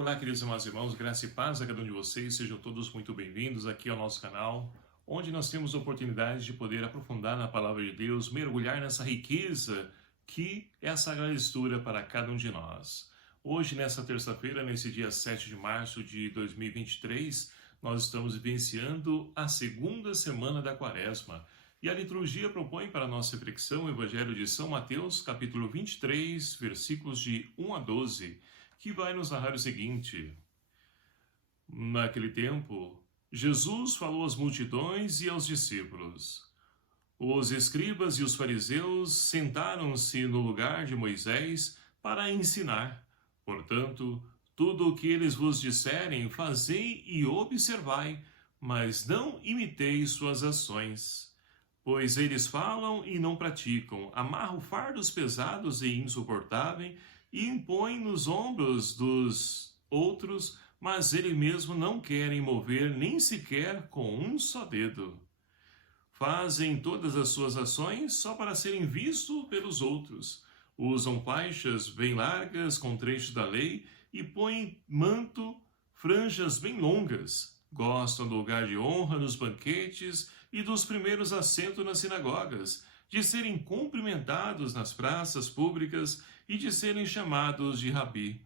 Olá, queridos amados irmãos, graça e paz a cada um de vocês, sejam todos muito bem-vindos aqui ao nosso canal, onde nós temos a oportunidade de poder aprofundar na Palavra de Deus, mergulhar nessa riqueza que é a Sagrada Escritura para cada um de nós. Hoje, nessa terça-feira, nesse dia 7 de março de 2023, nós estamos vivenciando a segunda semana da Quaresma. E a liturgia propõe para a nossa reflexão o Evangelho de São Mateus, capítulo 23, versículos de 1 a 12, que vai nos narrar o seguinte: Naquele tempo, Jesus falou às multidões e aos discípulos. Os escribas e os fariseus sentaram-se no lugar de Moisés para ensinar. Portanto, tudo o que eles vos disserem, fazei e observai, mas não imiteis suas ações. Pois eles falam e não praticam, amarram fardos pesados e insuportáveis e impõem nos ombros dos outros, mas eles mesmos não querem mover nem sequer com um só dedo. Fazem todas as suas ações só para serem vistos pelos outros. Usam faixas bem largas com trechos da lei e põem manto, franjas bem longas. Gostam do lugar de honra nos banquetes e dos primeiros assentos nas sinagogas, de serem cumprimentados nas praças públicas e de serem chamados de rabi.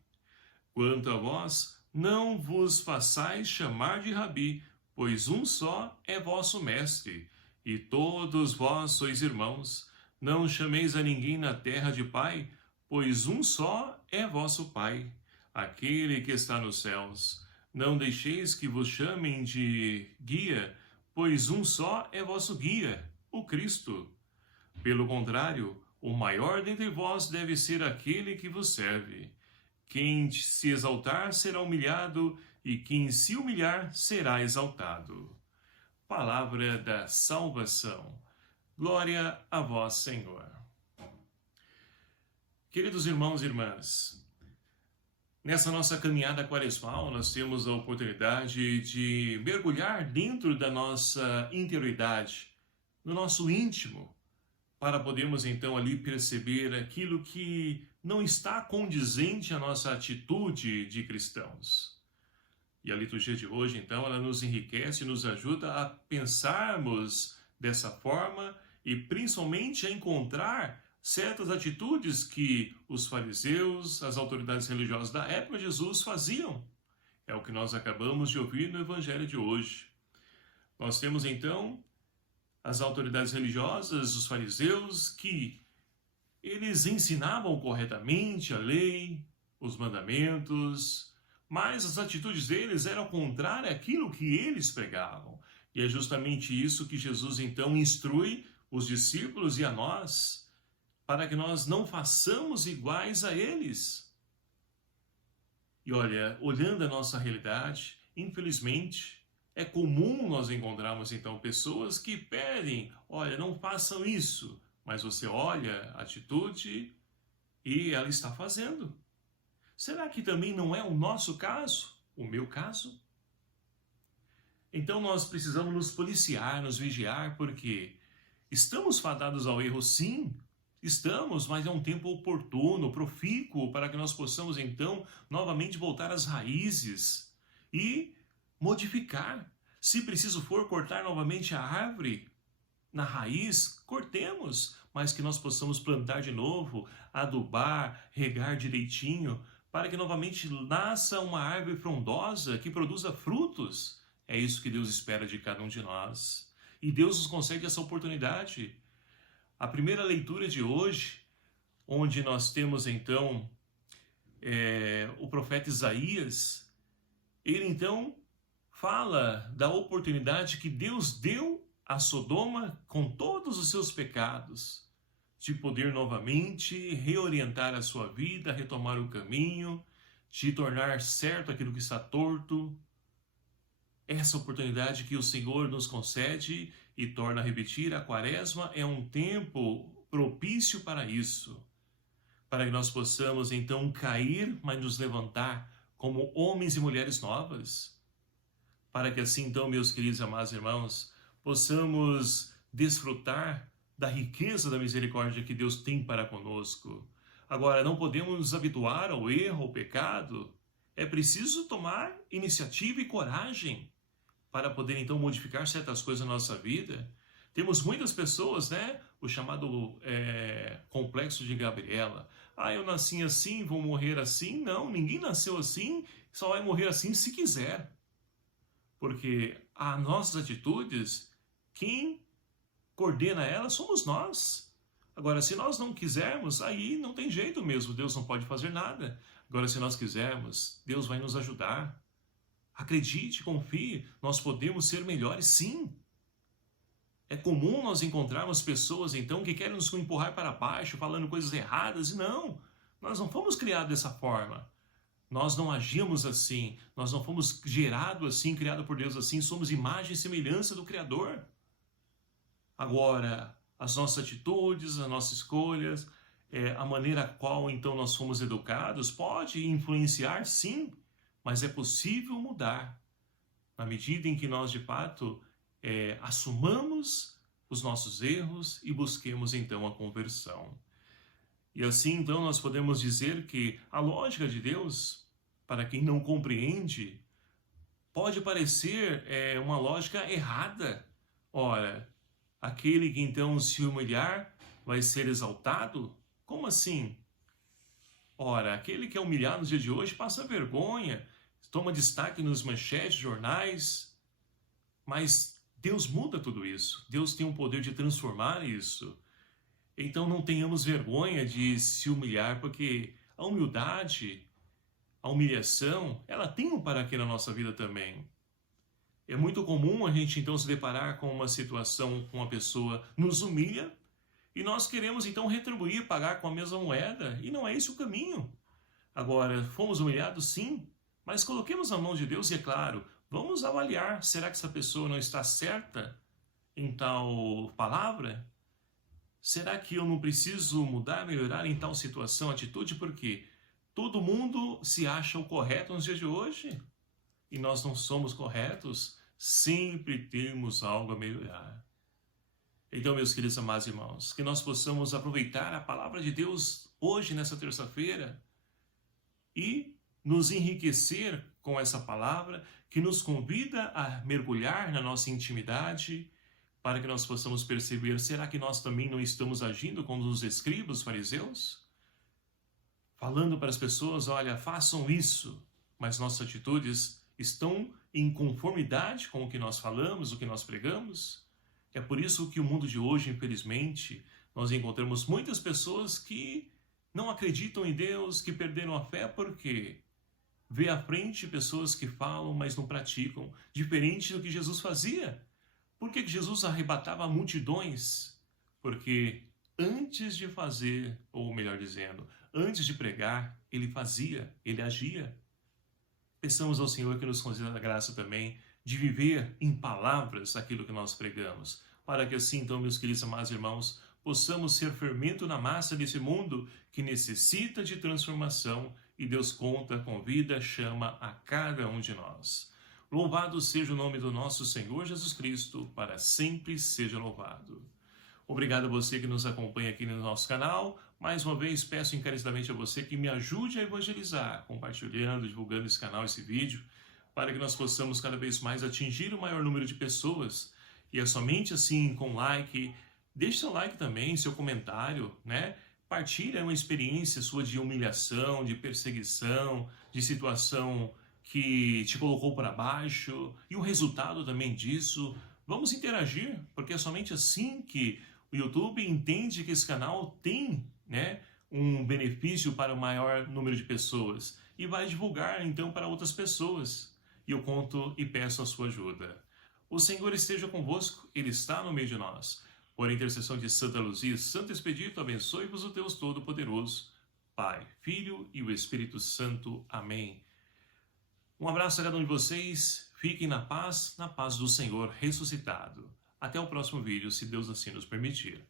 Quanto a vós, não vos façais chamar de rabi, pois um só é vosso mestre, e todos vós sois irmãos. Não chameis a ninguém na terra de pai, pois um só é vosso Pai, aquele que está nos céus. Não deixeis que vos chamem de guia, pois um só é vosso guia, o Cristo. Pelo contrário, o maior dentre vós deve ser aquele que vos serve. Quem se exaltar será humilhado, e quem se humilhar será exaltado. Palavra da salvação. Glória a vós, Senhor. Queridos irmãos e irmãs, nessa nossa caminhada quaresmal, nós temos a oportunidade de mergulhar dentro da nossa interioridade, no nosso íntimo, para podermos então ali perceber aquilo que não está condizente à nossa atitude de cristãos. E a liturgia de hoje, então, ela nos enriquece e nos ajuda a pensarmos dessa forma e principalmente a encontrar certas atitudes que os fariseus, as autoridades religiosas da época de Jesus faziam. É o que nós acabamos de ouvir no Evangelho de hoje. Nós temos então as autoridades religiosas, os fariseus, que eles ensinavam corretamente a lei, os mandamentos, mas as atitudes deles eram contrárias àquilo que eles pregavam. E é justamente isso que Jesus então instrui os discípulos e a nós, para que nós não façamos iguais a eles. E olha, olhando a nossa realidade, infelizmente, é comum nós encontrarmos então pessoas que pedem, olha, não façam isso, mas você olha a atitude e ela está fazendo. Será que também não é o nosso caso, o meu caso? Então nós precisamos nos policiar, nos vigiar, porque estamos fadados ao erro, sim, estamos, mas é um tempo oportuno, profícuo, para que nós possamos então novamente voltar às raízes e modificar. Se preciso for cortar novamente a árvore na raiz, cortemos, mas que nós possamos plantar de novo, adubar, regar direitinho, para que novamente nasça uma árvore frondosa que produza frutos. É isso que Deus espera de cada um de nós. E Deus nos concede essa oportunidade. A primeira leitura de hoje, onde nós temos então o profeta Isaías, ele então fala da oportunidade que Deus deu a Sodoma com todos os seus pecados, de poder novamente reorientar a sua vida, retomar o caminho, de tornar certo aquilo que está torto. Essa oportunidade que o Senhor nos concede e torna a repetir, a Quaresma é um tempo propício para isso, para que nós possamos então cair, mas nos levantar como homens e mulheres novas, para que assim então, meus queridos e amados irmãos, possamos desfrutar da riqueza da misericórdia que Deus tem para conosco. Agora, não podemos nos habituar ao erro, ao pecado, É preciso tomar iniciativa e coragem para poder então modificar certas coisas na nossa vida. Temos muitas pessoas, né? O chamado complexo de Gabriela. Ah, eu nasci assim, vou morrer assim. Não, ninguém nasceu assim, só vai morrer assim se quiser. Porque as nossas atitudes, quem coordena elas somos nós. Agora, se nós não quisermos, aí não tem jeito mesmo, Deus não pode fazer nada. Agora, se nós quisermos, Deus vai nos ajudar. Acredite, confie, nós podemos ser melhores sim. É comum nós encontrarmos pessoas, então, que querem nos empurrar para baixo, falando coisas erradas, e não, nós não fomos criados dessa forma. Nós não agimos assim, nós não fomos gerados assim, criados por Deus assim, somos imagem e semelhança do Criador. Agora, as nossas atitudes, as nossas escolhas, a maneira qual então nós fomos educados pode influenciar sim, mas é possível mudar na medida em que nós de fato assumamos os nossos erros e busquemos então a conversão. E assim então nós podemos dizer que a lógica de Deus, para quem não compreende, pode parecer uma lógica errada. Ora, aquele que então se humilhar vai ser exaltado? Como assim? Ora, aquele que é humilhado nos dias de hoje passa vergonha, toma destaque nos manchetes, jornais, mas Deus muda tudo isso. Deus tem o poder de transformar isso. Então não tenhamos vergonha de se humilhar, porque a humildade, a humilhação, ela tem um paraquê na nossa vida também. É muito comum a gente então se deparar com uma situação com uma pessoa nos humilha e nós queremos então retribuir, pagar com a mesma moeda, e não é esse o caminho. Agora, fomos humilhados sim, mas coloquemos na mão de Deus e é claro, vamos avaliar, será que essa pessoa não está certa em tal palavra? Será que eu não preciso mudar, melhorar em tal situação, atitude? Porque todo mundo se acha o correto nos dias de hoje e nós não somos corretos, sempre temos algo a melhorar. Então, meus queridos amados irmãos, que nós possamos aproveitar a palavra de Deus hoje, nessa terça-feira, e nos enriquecer com essa palavra que nos convida a mergulhar na nossa intimidade, para que nós possamos perceber, será que nós também não estamos agindo como os escribas, os fariseus? Falando para as pessoas, olha, façam isso, mas nossas atitudes estão em conformidade com o que nós falamos, o que nós pregamos? É por isso que o mundo de hoje, infelizmente, nós encontramos muitas pessoas que não acreditam em Deus, que perderam a fé, porque vê à frente pessoas que falam, mas não praticam, diferente do que Jesus fazia. Por que Jesus arrebatava multidões? Porque antes de fazer, ou melhor dizendo, antes de pregar, ele fazia, ele agia. Peçamos ao Senhor que nos conceda a graça também de viver em palavras aquilo que nós pregamos, para que assim, então, meus queridos amados irmãos, possamos ser fermento na massa desse mundo que necessita de transformação e Deus conta, convida, chama a cada um de nós. Louvado seja o nome do nosso Senhor Jesus Cristo, para sempre seja louvado. Obrigado a você que nos acompanha aqui no nosso canal. Mais uma vez, peço encarecidamente a você que me ajude a evangelizar, compartilhando, divulgando esse canal, esse vídeo, para que nós possamos cada vez mais atingir o maior número de pessoas. E é somente assim, com like, deixe seu like também, seu comentário, né? Partilha uma experiência sua de humilhação, de perseguição, de situação que te colocou para baixo e o resultado também disso. Vamos interagir, porque é somente assim que o YouTube entende que esse canal tem, né, um benefício para o maior número de pessoas e vai divulgar então para outras pessoas. E eu conto e peço a sua ajuda. O Senhor esteja convosco, Ele está no meio de nós. Por intercessão de Santa Luzia, Santo Expedito, abençoe-vos o Deus Todo-Poderoso, Pai, Filho e o Espírito Santo. Amém. Um abraço a cada um de vocês, fiquem na paz do Senhor ressuscitado. Até o próximo vídeo, se Deus assim nos permitir.